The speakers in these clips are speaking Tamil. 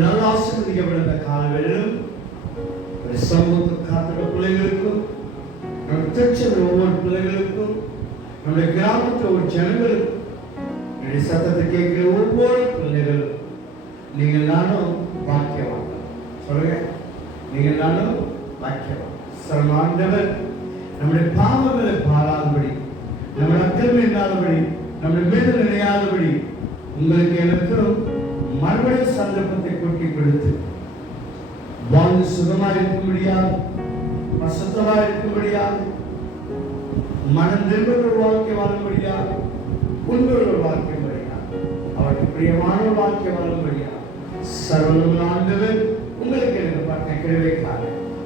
நல்ல ஆசீர்வதிக்கப்பட்ட காலவெளியிலும் சமூகத்தை காத்துற பிள்ளைகளுக்கும் நம்ம திருச்சபை ஒவ்வொரு பிள்ளைகளுக்கும் நம்முடைய கிராமத்தில் ஒரு ஜனங்களுக்கும் என்னுடைய சத்தத்தை கேட்கிற ஒவ்வொரு பிள்ளைகளும் நீங்கள் நானும் வாக்கியவான் சொல்லுங்க. நீங்கள் நானும் வாக்கியவான். சர்மாண்டவர் நம்முடைய பாவங்களை பாராதபடி, நம்முடைய அக்கிரமம் இல்லாதபடி, நம்முடைய மீது நினையாதபடி உங்களுக்கு எனக்கும் மறுபடியும் சந்தர்ப்பத்தை கூட்டி கொடுத்து வாழ்ந்து சுகமாக இருக்க முடியாது, பசுத்தமாக இருக்க முடியாது, மனம் திரும்ப வாழ்க்கை வாழ முடியாது, உண்மையுள்ள வாழ்க்கை முடியாது, அவருக்கு பிரியமான வாழ்க்கை வாழ முடியாது. சர்வ ஆண்டவர் உங்களுக்கு எனக்கு பார்க்க கிருபைக்காக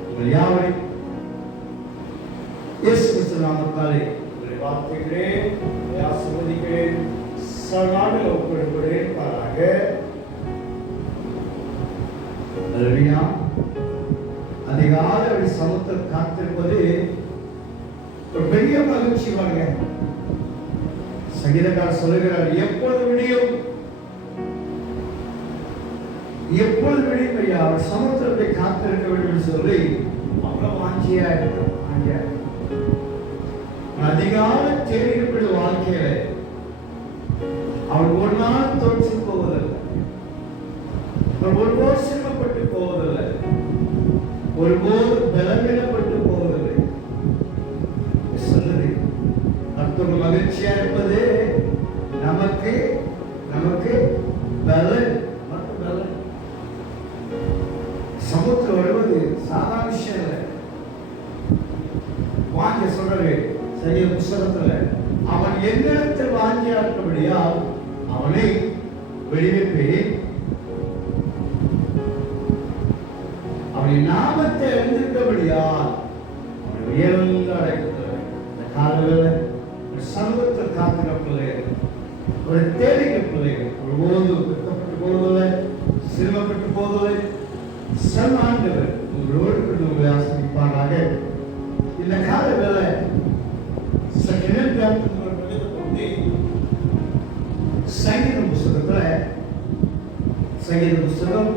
உங்கள் யாவரையும் இயேசு கிறிஸ்து நாமத்தாலே உங்களை வாழ்த்துகிறேன், ஆசீர்வதிக்கிறேன். சர்வாக ஒப்புக்கொடுக்கிறேன். அதிகாலை அப்படி சமூகத்தில் காத்திருப்பது ஒரு பெரிய மகிழ்ச்சி. வாங்க, சங்கீதக்காரர் சொல்லுகிறார், எப்பொழுது விடியும் எப்பொழுது விடியும் ஐயா அவர் சமூகத்தை காத்திருக்க வேண்டும் என்று சொல்லி அவ்வளவு வாஞ்சியா இருக்கிறார். அதிகாலை தேடி இருப்பது வாழ்க்கையில அவர் ஒரு நாள் தோற்று போவதில்லை, ஒருபோது சிரமப்பட்டு போவதில்லை, ஒருபோது பலவீனப்பட்டு போவதில்லை. சொல்லுது மற்றொரு மகிழ்ச்சியா இருப்பது நமக்கு நமக்கு பலன் மற்றும் பலன். சமூகத்தில் வருவது சாதாரண விஷயம் இல்லை. வாங்க சொல்றது சரிய புஸ்தகத்துல அவன் என்னிடத்தில் வாங்கியாற்றபடியால் அவனை வெளியிப்பேன், அவன் நாமத்தை அறிந்திருக்கபடியால் அவனை உயர்ந்த அடைக்கிறது. இந்த காலங்களில் சமூகத்தில் காத்துற பிள்ளைகள், ஒரு தேடிக்க பிள்ளைகள் ஒருபோது வெட்கப்பட்டு போவதில்லை, சிரமப்பட்டு போவதில்லை. ஆண்டவர் உங்களோடு உங்களை ஆசிரிப்பாராக. இந்த கால வேலை சங்கீத புஸ்தகத்துல சங்கீத புஸ்தகம்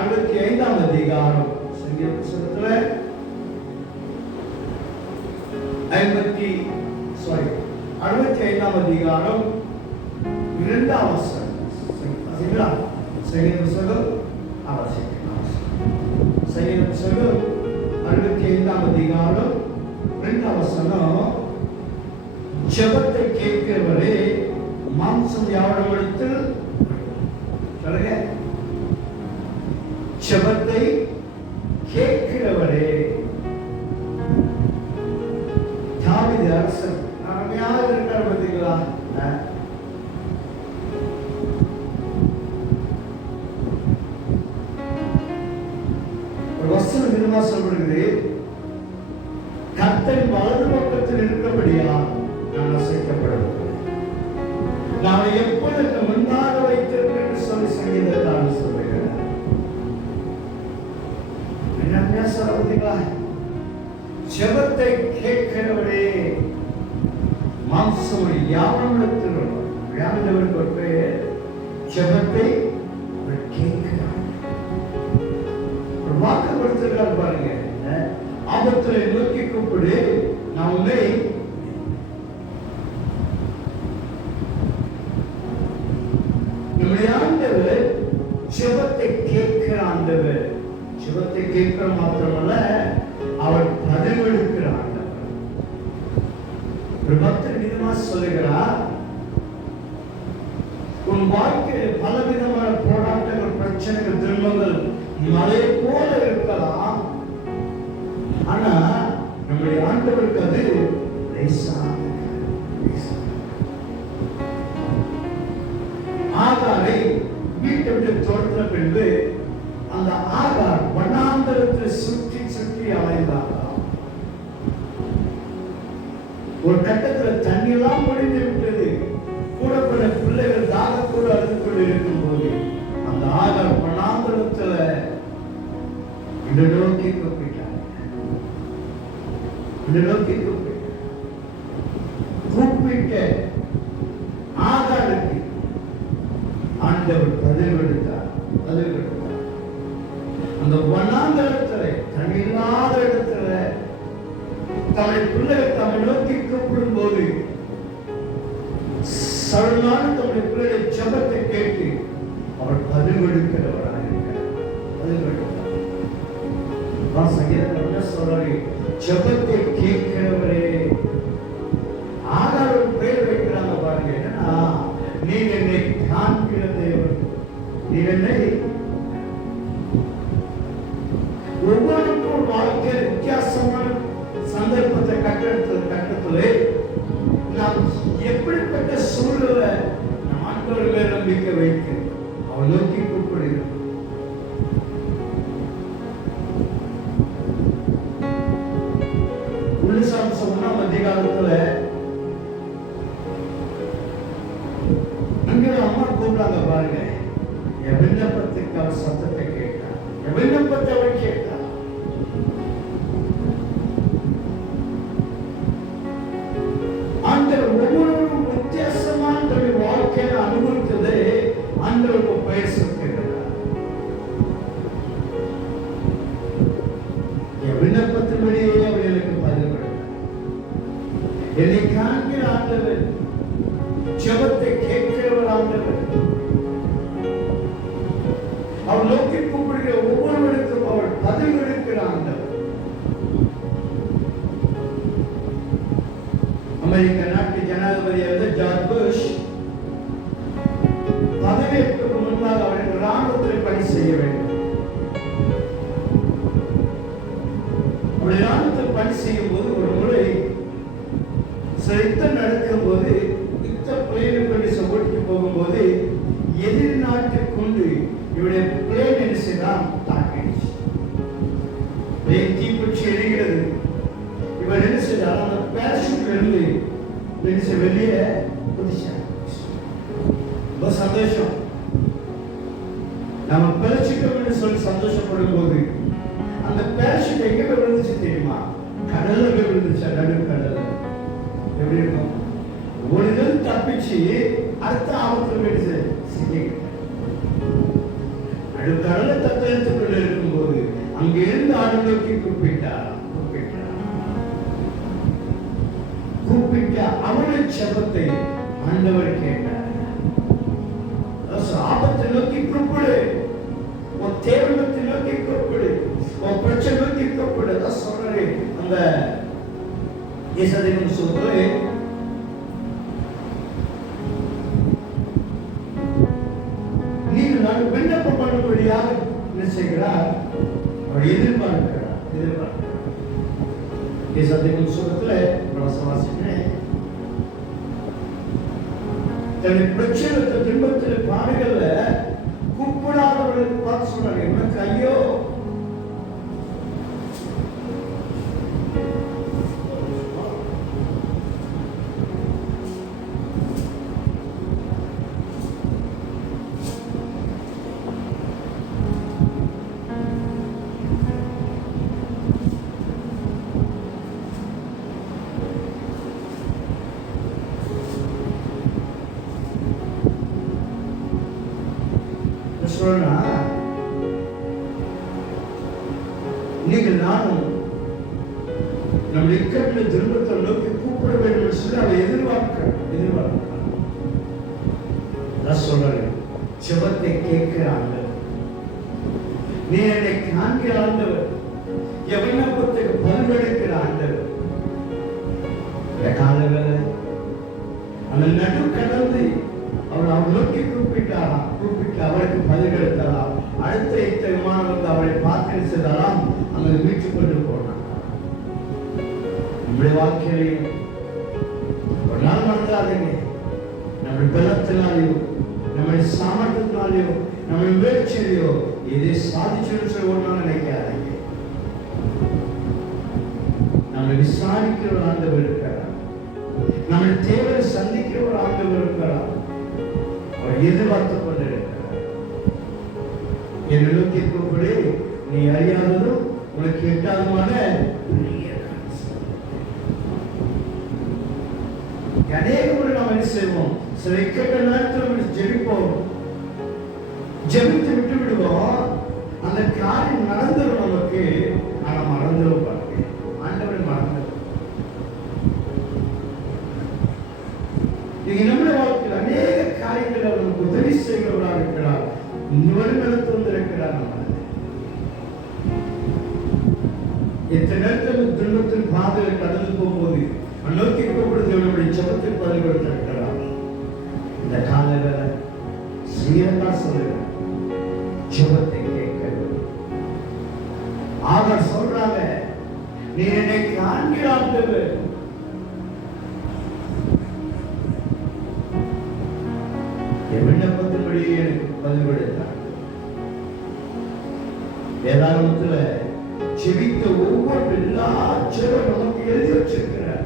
65ஆம் அதிகாரம், சங்கீத புஸ்தகத்துல 65ஆம் அதிகாரம் 2ஆம் வசனம். சங்கீத புஸ்தகம் சங்கீத புஸ்தகம் 65ஆம் அதிகாரம் 2ஆம் வசனம். ஜெபத்தை கேட்கிறவரே மாம்சம் யாவரிடத்தில் சொல்லுங்க. ஜெபத்தை கேட்கிறவரே தாவீது அரசன் அருமையாக இருக்கார் பார்த்தீங்களா? ஒரு வசனம் விதமா சொல்றது, கர்த்தரின் வலது பக்கத்தில் இருக்கபடியா நான் அசைக்கப்படுவேன், நான் எப்பொழுது முன்னாக வைத்திருக்கிறேன் சொல்லி சங்கீதக்காரன் சொல்லுகிறார். என்ன சொல்றீங்களா? ஜெபத்தை கேட்கிறவரே மாம்சம் யாவரிடத்தில் ஒரு பெயர் ஜெபத்தை கேட்கிறார். ஒரு வாக்கு கொடுத்திருக்காரு பாருங்க, ஆபத்துல நோக்கி கூப்பிடு நான் உன்னை ஆண்டவர் ஜெபத்தை கேட்கிற ஆண்டவர். ஜெபத்தை கேட்கிற மாத்திரமல்ல, அவர் பதிலளிக்கிற ஆண்டவர். ஒரு பக்தர் விதமா சொல்லுகிறார், உன் வாழ்க்கையில் பலவிதமான போராட்டங்கள், பிரச்சனைகள், துன்பங்கள் மழை போல இருக்கலாம், ஆனா நம்முடைய ஆண்டவருக்கு அது லேசான. ஆகாரை வீட்டை விட்டு தோற்ற பின்பு அந்த ஆகார் வனாந்தரத்தில் சுற்றி சுற்றி அலைந்தாராம். ஒரு கட்டத்தில் தண்ணீரெல்லாம் முடிந்து விட்டது. கூடப்பட பிள்ளைகள் தாகத்தோடு அழுது கொண்டு இருக்கும் போது அந்த ஆகார் வனாந்தரத்துல நோக்கி கூப்பிட்டார். நோக்கி கூப்பிட்ட ஆகாருக்கு ஆண்டவர் பதில் கொடுத்தார், பதில் கொடுத்தார். அந்த வனாந்தரத்துல, தண்ணி இல்லாத இடத்துல தம்முடைய பிள்ளைகள் தம்மை நோக்கி கூப்பிடும் போது சரணான தம்முடைய பிள்ளைகளை ஜெபத்தை கேட்டு அவர் பதில் கொடுக்கிறவராக இருக்கிறார். பதில் கொடுத்தார். சங்கீதத்துல சொல்றாரு, ஜெபத்தை கேட்கிறவரே. ஆகார் ஒரு பெயர் வைக்கிறாங்க பாருங்க, என்னன்னா நீங்க என்னை காண்கிற தேவன், நீங்க என்னை ஒவ்வொருக்கும் வாழ்க்கையில் வித்தியாசமான சந்தர்ப்பத்தை கட்டத்துல நாம் எப்படிப்பட்ட சூழ்நிலை ஆண்டவர்களே நம்பிக்கை வைத்து அவன் நோக்கி கூப்பிடுகிறோம். ஒன்றாம் அதிகாரத்துல அங்கே அம்மா கூப்பிடாங்க பாருங்க, என் விண்ணப்பத்துக்கு அவர் சத்தத்தை கேட்டார், என் விண்ணப்பத்தை அவர் கேட்டார். ஆண்டவர் ஒவ்வொருவரும் வித்தியாசமான வாழ்க்கையை அனுபவித்தது ஆண்டவருக்கு பெயர் சொல்கிறார். என் விண்ணப்பத்தின்படியே அவர்களுக்கு பதில் கொடுத்தார். என்னை காண்கிற ஆண்டவர், ஜெபத்தை கேட்கிறவர் ஆண்டவர். அவர் நோக்கி கூப்பிடுகிற ஒவ்வொருவருக்கும் அவர் பதில் கொடுக்கிற ஆண்டவர். அமெரிக்க நாட்டு ஜனாதிபதியாக ஜார்ஜ் புஷ் பதவியேற்பதற்கு முன்பாக அவர்கள் ராணுவத்தில் பணி செய்ய வேண்டும். அவருடைய ராணுவத்தில் பணி செய்யும் போது ஒரு முறை யுத்தம் நடக்கும் போது, யுத்த பிளேன் ஓட்டிட்டு போகும்போது எதிர் நாட்டை கொண்டு இவருடைய பிளேன் என்ன செய்தான், தாக்கிடுச்சு. தீப்பற்றி எரிகிறது. இவர் என்ன செய்தார், அந்த பேரஷூட்ல இருந்து வெளியே குதிச்சார். ரொம்ப சந்தோஷம். நம்ம பிழைச்சிட்டோம் என்று சொல்லி சந்தோஷப்படும் போது அந்த பேரஷூட் எங்க விழுந்துச்சு தெரியுமா? கடல்ல விழுந்துச்சு, நடுக்கடல்ல. எப்படி இருக்கும்? ஒரு நாள் தப்பிச்சு அடுத்த ஆபத்தில் போயிடுச்சு, நடுக்கடலை தத்தெடுத்துக்கொண்டு இருக்கும் போது அங்கிருந்து ஆடு நோக்கி கூப்பிட்டார். கூப்பிட்ட அவனுடைய செபத்தை ஆண்டவர் கேட்டார். ஆபத்தை நோக்கி கூப்பிடு, உன் தேவனத்தை நோக்கி கூப்பிடு, உன் பிரச்சனை நோக்கி கூப்பிடு. அதான் சொல்றாரு அந்த ஏசாதிகம் சொல்றது, நீங்கள் நான் விண்ணப்பம் பண்ணும்படியாக என்ன செய்கிறார், அவர் எதிர்பார்க்கிறார். ஏசாதிகம் சொல்றதுல வாசிக்கிறேன், தன்னுடைய பிரச்சனை துன்பத்தில் பாடுகள்ல கூப்பிடாதவர்களுக்கு பார்த்து சொன்னார், எனக்கு ஐயோ, நீங்கள் நானும் நம்முடைய இக்கட்டில் திரும்பத்தை நோக்கி கூப்பிட வேண்டும் என்று சொல்லி அவரை எதிர்பார்க்கிறார். சொல்றாரு, ஜெபத்தை கேட்கிற ஆண்டவர், நீ என்னை காண்கிற ஆண்டவர், என் விண்ணப்பத்துக்கு பதிலளிக்கிற ஆண்டவர். காலவேளை அந்த நடு கடந்து அவர் நோக்கி கூப்பிட்டாராம். கூப்பிட்டு அவருக்கு பதில் எடுத்தாராம். அடுத்த யுத்த விமானம் வந்து அவரை பார்த்து செய்தாராம், அங்கே மீட்டுக் கொண்டு போனார். நம்முடைய வாழ்க்கையிலையும் ஒரு நாள் மறந்தாதீங்க, நம்முடைய பலத்தினாலேயோ நம்முடைய சாமர்த்தியத்தினாலேயோ நம்முடைய முயற்சியிலையோ இதை சாதிச்சுன்னு சொல்லி ஒரு நாள் நினைக்காதீங்க. நம்மை விசாரிக்கிற ஒரு ஆண்டவர் இருக்கிறார், நம்முடைய தேவையை சந்திக்கிற ஒரு ஆண்டவர் இருக்கிறார். அவர் எதிர்பார்த்துக் கொண்டிருக்கிறார். என்னை நோக்கி கூப்பிடு, நீ அறியாததும் உனக்கு எட்டாததுமான அநேக முறை நாம் என்ன செய்வோம், சில இக்கட்ட நேரத்தில் ஜெபிப்போம். ஜெபித்து விட்டு விடுவோம், அந்த காரியம் நடந்துடும் நமக்கு. ஆனா மறந்துடும் பாருங்க, ஆண்டவர் மறந்துடும். நீங்க நம்முடைய வாழ்க்கையில் அநேக காரியங்கள் அவருக்கு உதவி செய்கிறவராக இருக்கிறார். வருமானத்து வந்திருக்கிறார். நம்ம எத்தனை நேரத்தில் துன்பத்தின் பாதையை கடந்து போகும்போது நோக்கி கூப்பிடுறது நம்முடைய ஜபத்தில் பதில் கொடுத்திருக்கிறார். இந்த காலையில் சீரா சொல்லுங்க, ஜபத்தை கேட்க. ஆக சொல்றாங்க, நீ என்னை காண்கிறார்கள். விண்ணப்பத்தின்படியே எனக்கு பதில் கொடுத்தார். வேதாகமத்துல ஜெபித்த ஒவ்வொரு எல்லா ஜெபம் நமக்கு எழுதி வச்சிருக்கிறார்.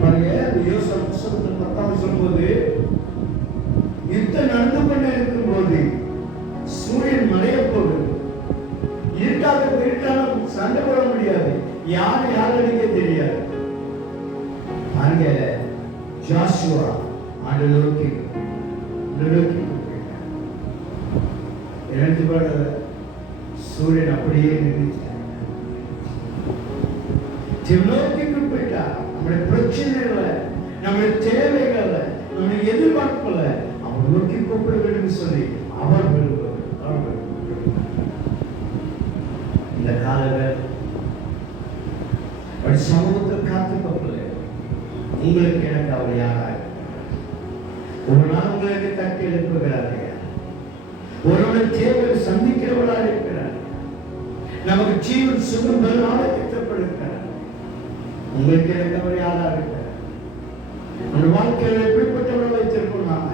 பாருங்க, யோசுவா புத்தகத்தில் 10 சொல்லும்போது, யுத்தம் நடந்து கொண்டே இருக்கும் போது சூரியன் மறைய போகுது, இருட்டாலும் சண்டை போட முடியாது, யார் அடிக்க தெரியாது. பாருங்க, ஜோசுவா ஆண்டவருக்கு சூரியன் அப்படியே நோக்கி போயிட்டா. நம்முடைய பிரச்சனைகளை, நம்முடைய தேவைகளை, நம்முடைய எதிர்பார்ப்புகளை அவர் நோக்கி கூப்பிட வேண்டும் சொல்லி அவர் விரும்புவார். இந்த காலங்கள் சமூகத்தில் காத்துக்கொள்ள உங்களுக்கு எனக்கு அவர் யாராக ஒரு நாள் உங்களுக்கு தட்டி எழுப்புகிறார்கள். ஒருவருடைய தேவையை சந்திக்கிறவர்களாக இருக்கிறார். நமக்கு ஜீவன் சுகம் திட்டப்படுகிறார். உங்களுக்கு எனக்கு அவர் யாராக இருக்கிறார். அந்த வாழ்க்கையில் எப்படிப்பட்டவர்கள் வைத்திருக்கோம். நாம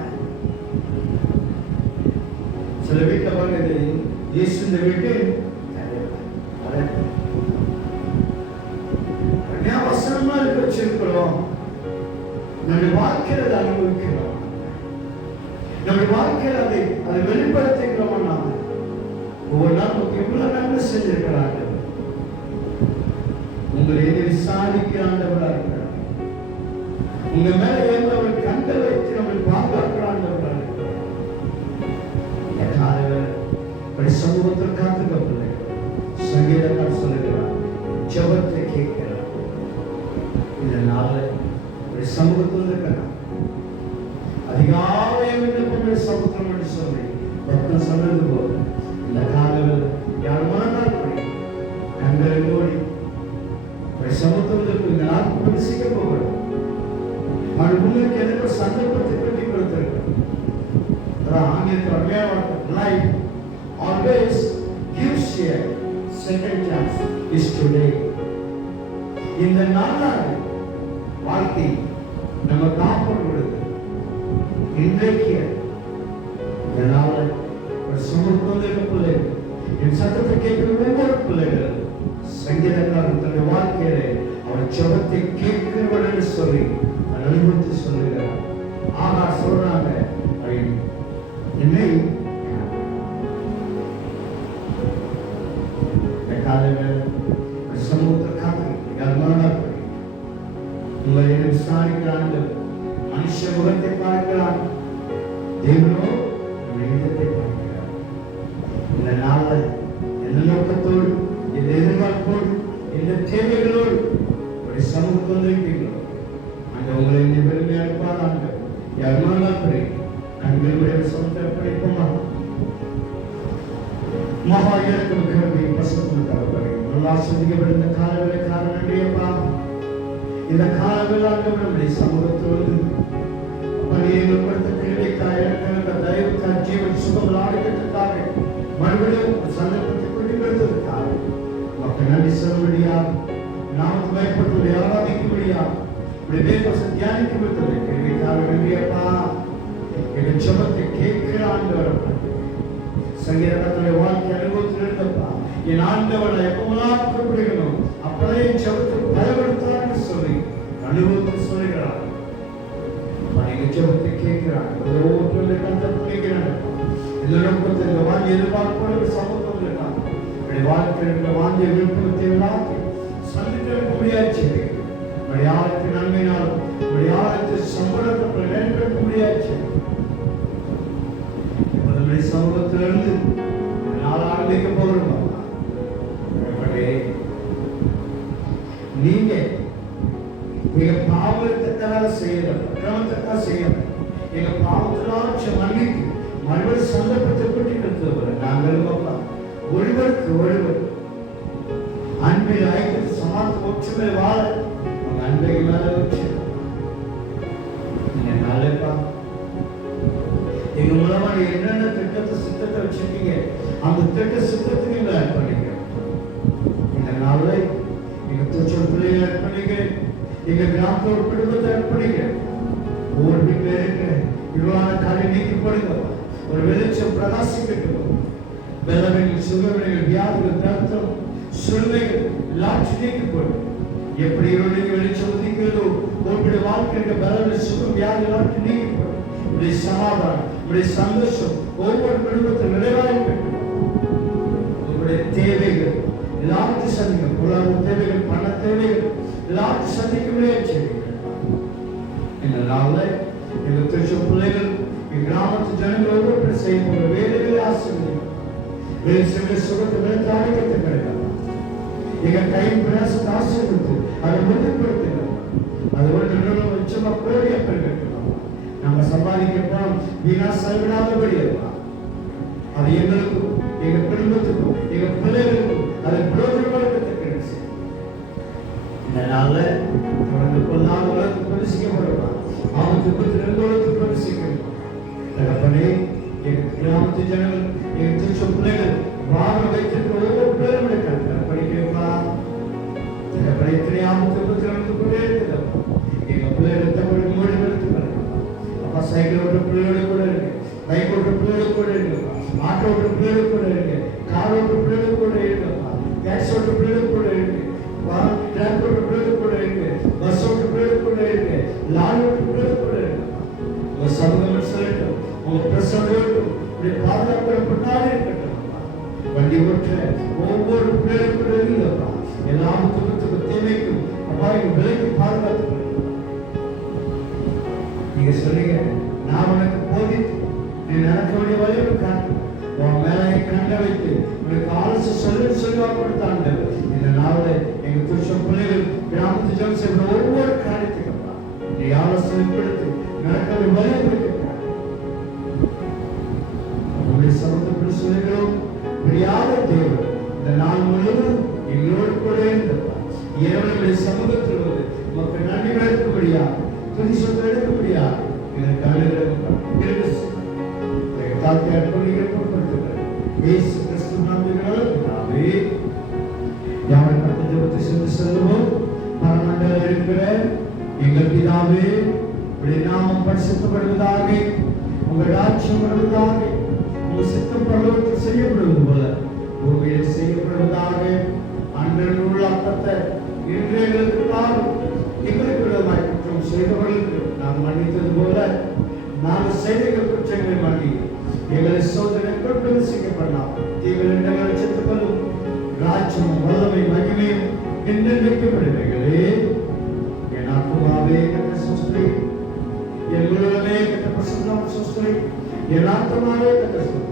சில வீட்டில் பாருங்க, இயேசு இந்த வீட்டில் அவசரமா இருக்க வச்சிருக்கிறோம். நம்முடைய வாழ்க்கையில் அதை அனுபவிக்கிறோம். நம்முடைய வாழ்க்கையில் அதை வெளிப்படுத்திக்கிறோம். நாம ஒவ்வொரு நாள் நமக்கு எவ்வளவு நன்மை செஞ்சிருக்கிறாங்க. உங்களை எதை விசாரிக்கிறாண்டவர்களா இருக்கிறார். உங்க மேல எவ்வளவு கண்கள் வைத்து நம்மளை பாதுகாக்கிறாண்டவர்களா இருக்கிறார். சமூகத்தில் காத்துக்கவில்லை. சங்கீதக்கார் சொல்லுகிறார், ஜபத்தை கேட்கிறார். இதனால சமூகத்தில் இருக்கிறார். அதிகாலை விண்ணப்பங்கள் சமுத்திரம் என்று சொல்லி பக்தன் சொன்னது போல இந்த காலங்கள் யார் மனதால் படி கண்களை ஓடி சமுத்திரத்திற்கு இந்த நாள் பரிசிக்க போகிறோம். அது உங்களுக்கு எதிர்ப்பு சந்தர்ப்பத்தை பற்றி கொடுத்திருக்கிறோம். ஆங்கிலத்தில் அருமையான life always gives you a second chance is today. இந்த நாளான வாழ்க்கை நம்ம காப்பாற்றுவது இன்றைக்கு. இதனால ஒரு சமூகத்திற்கு பிள்ளைகள், என் சத்தத்தை கேட்கிற ஒவ்வொரு பிள்ளைகள் சங்கீதக்காரன் தன்னுடைய வாழ்க்கையில அவர் ஜபத்தை கேட்கிறவன் என்று சொல்லி அனுபவித்து சொல்லுகிறார். ஆகா சொல்றாங்க, என்னை சமூகத்தில் காத்து உங்களை விசாரிக்கிறான். மனுஷ முகத்தை பார்க்கிறான், தேவனோ இதயத்தை பார்க்கிறார். இந்த நாளில் எந்த நோக்கத்தோடு, இந்த எதிர்பார்ப்போடு, இந்த தேவைகளோடு ஒரு சமூகத்தில் வந்திருக்கீங்களோ அங்க உங்களை இந்த பெருமையா இருப்பாங்க. யாருமானால் கண்களுடைய சொந்த படிப்போமா மகா இறக்கும் கருவி பசங்கள் தரப்படி நல்லா சிந்திக்கப்பட்ட காலவேளை காரணப்பா. இந்த காலவேளாக நம்முடைய சமூகத்தோடு பணியப்படுத்த கிருபைக்காக தயவுக்காக ஜீவன் சுகம் ஆடுகிறதுக்காக மறுபடியும் சந்தர்ப்பத்தை கொண்டு கொடுத்ததுக்காக மக்கள் நன்றி சொல்ல முடியாது. நாம் பயப்பட்டு ஆராதிக்க முடியாது. தியானிக்க முடியாது. கிருபைக்காக நன்றியப்பா. எங்கள் ஜபத்தை கேட்கிற ஆண்டவர் சங்கீதத்துடைய வாழ்க்கை அனுபவத்தில் இருந்தப்பா, என் ஆண்டவனை எப்பவெல்லாம் கூப்பிடுகிறோம் அப்பவே ஜபத்துக்கு பயப்படுத்தான்னு சொல்லி அனுபவத்தில் சொல்லுகிறார். எங்க ஜபத்தை கேட்கிறான். ஒவ்வொரு கருத்தை கேட்கிறான். இந்த நோக்கத்தில் வாங்கி எதிர்பார்ப்போடு சமூகம் இருக்கான். வாழ்க்கையில் வாங்கிய விருப்பத்தை எல்லாம் சந்திக்க முடியாச்சு. யாருக்கு நன்மையினாலும் யாருக்கு சம்பளத்தை நினைக்க முடியாச்சு. நம்முடைய சமூகத்திலிருந்து நாள் ஆரம்பிக்க போகிறோம். நீங்க எங்க பாவத்தக்காக செய்யல, அக்கிரமத்தக்காக செய்யல, எங்க பாவத்திலாச்ச மன்னித்து மறுபடியும் சந்தர்ப்பத்தை கொண்டு நாங்கள் ஒருவருக்கு ஒருவர் அன்பில் ஐக்கியத்தை சமாளித்து ஒற்றுமை வாழ உங்க அன்பை மேல வச்சு நீங்க நாளைப்பா எங்க மூலமா என்னென்ன திட்டத்தை சித்தத்தை வச்சிருக்கீங்க அந்த திட்ட சித்தத்துக்கு எங்களை அர்ப்பணிக்கிறோம். இந்த நாளை எங்க திருச்சூர் பிள்ளைகளை அர்ப்பணிக்கிறேன், எங்க கிராமத்தோட குடும்பத்தை அர்ப்பணிக்கிறேன். ஒவ்வொரு வீட்டில் இருக்கிற இருளான காலை நீக்கி போடுங்க, ஒரு வெளிச்சம் பிரகாசிக்கட்டும். வெள்ளவெளிகள், சுகவெளிகள், வியாதிகள், தர்த்தம், சுருமைகள் எல்லாம் நீக்கி போடும். எப்படி இருளுக்கு வெளிச்சம் ஒதுக்கிறதோ உங்களுடைய வாழ்க்கைக்கு பலவெளி, சுகம், வியாதி எல்லாம் நீக்கி போடும். உடைய சமாதானம், உடைய சந்தோஷம் ஒவ்வொரு குடும்பத்தில் நிறைவாயிருக்கட்டும். உங்களுடைய தேவைகள் எல்லாத்தையும் சந்திக்க, பொருளாதார தேவைகள், பண தேவைகள் எல்லாத்தையும் சந்திக்க முயற்சி. இந்த நாளில் எங்கள் திருச்சூர் பிள்ளைகள், எங்கள் கிராமத்து ஜனங்கள் ஒவ்வொரு செய்யும் ஒரு வேலைகளை ஆசிரியர் வேலை செய்ய சுகத்தை விளைத்து ஆரோக்கியத்தை கிடைக்கும். எங்கள் கையின் பிரயாசத்தை ஆசீர்வதித்து அதை உறுதிப்படுத்துகிறோம். அது ஒரு நிறுவனம் நிச்சயமா கோடியை பெருக்கட்டும். நம்ம சம்பாதிக்கப்போம் வீணா செலவிடாதபடி அது எங்களுக்கும் எங்க குடும்பத்துக்கும் எங்க பிள்ளைகளுக்கும் அதை புரோஜனப்படுத்த கிடைச்சு. இந்த நாள்ல தொடர்ந்து கொள்ளாத உலகத்துக்கு பிரதிசிக்கப்படுவான், அவனுக்கு உலகத்துக்கு பிரதிசிக்கணும். தகப்பனே, எங்க கிராமத்து ஜனங்கள், எங்க திருச்ச பிள்ளைகள் வாழ வைத்திருக்கிற ஒவ்வொரு பிள்ளைகளுடைய கருத்தை படிக்கலாம். தகப்பனை ஆபத்து கொண்டே இருக்கிறது. எங்க பிள்ளைகள் தமிழ் மொழி எடுத்துக்கிறாங்க. அப்பா சைக்கிள் ஓட்ட பிள்ளையோட கூட இருக்கு, பைக் ஓட்ட பிள்ளையோட கூட இருக்கு, ஆட்டோ ஓட்ட பிள்ளையோட கூட இருக்கு, கார் ஓட்ட பிள்ளையோட கூட இருக்குப்பா, கேஸ் ஓட்ட பிள்ளையோட கூட இருக்கு, டிராக் ஓட்ட பிள்ளையோட கூட இருக்கு, பஸ் ஓட்ட பிள்ளையோட கூட இருக்கு, லாரி ஓட்ட பிள்ளையோட கூட இருக்கு. உங்க சமூகம் சொல்லட்டும், உங்க பிரசவம் பாதுகாக்கப்பட்டாலே இருக்கட்டும். வண்டி ஓட்டுற ஒவ்வொரு பிள்ளைகளும் கூட இல்லப்பா, எல்லாம் துன்பத்துக்கு தேவைக்கும் அப்பா எங்க விலைக்கு பாதுகாத்து. நீங்க சொல்றீங்க, நான் உனக்கு போதித்து நீ நடக்க வேண்டிய வழியை காட்டு, உன் மேல கண்ண வைத்து உனக்கு ஆலோசனை சொல்லி கொடுத்தாங்க. இந்த நாளில் எங்க திருச்ச பிள்ளைகள் கிராமத்து ஜனசேவை ஒவ்வொரு காரியத்துக்கு நீ ஆலோசனை கொடுத்து நடக்க வேண்டிய வழியை கொடுக்கிறார். உங்களுடைய சமூகத்தை சொல்லுகிறோம், பிரியாத தேவன் இந்த நாள் முழுவதும் எங்களோடு கூட இருந்தப்பா. இரவனுடைய சமூகத்தில் வந்து மக்கள் நன்மை எடுக்கபடியா, துதி சொத்தை எடுக்கபடியா இதற்கு எங்கள் பிதாவே, உடைய நாமம் பரிசுத்தப்படுவதாக, உங்கள் ராஜ்யம் வருவதாக, உங்கள் சித்தம் பரலோகத்தில் செய்யப்படுவது போல பூமியில் செய்யப்படுவதாக. அன்றைய உள்ள அப்பத்தை இன்று எங்களுக்கு தாரும். எங்களுக்கு விதமாய் குற்றம் செய்தவர்களுக்கு நாம் மன்னித்தது போல நாங்கள் செய்த குற்றங்களை மன்னி எங்களை சோதனை கொண்டு செய்யப்படலாம். தீவிர செத்துக்கொள்ளும் ராஜ்யமும் வல்லமை மகிமையும் என்று நிற்கப்படுவீர்களே. என் ஆத்மாவே கத்த சுஸ்திரி, என் உள்ளமே கத்த பிரசன்னம் சுஸ்திரி, என் ஆத்மாவே கத்த சுஸ்திரி.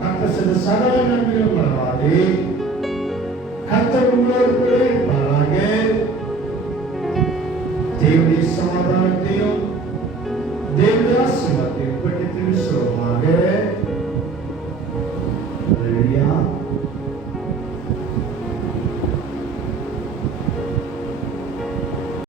கத்த செய்த சகல நன்மைகளும் வராதே. கர்த்தர் உங்களோடு கூட இருப்பாராக. தேவனுடைய சமாதானத்தையும் தேவனுடைய ஆசீர்வாதத்தையும் பற்றி சொல்லுவாங்க.